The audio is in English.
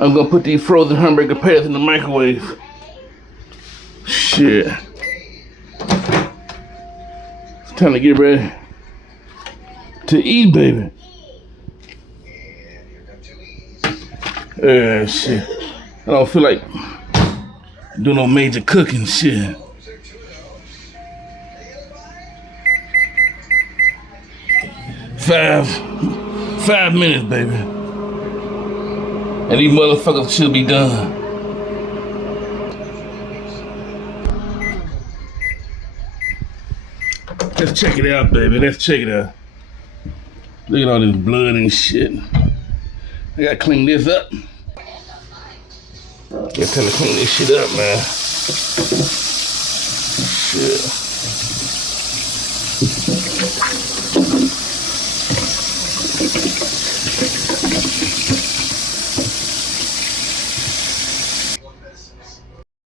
I'm gonna put these frozen hamburger patties in the microwave. Shit. It's time to get ready to eat, baby. Shit. I don't feel like doing no major cooking shit. Five minutes, baby. And these motherfuckers should be done. Let's check it out, baby. Let's check it out. Look at all this blood and shit. I gotta clean this up. It's time to clean this shit up, man. Shit.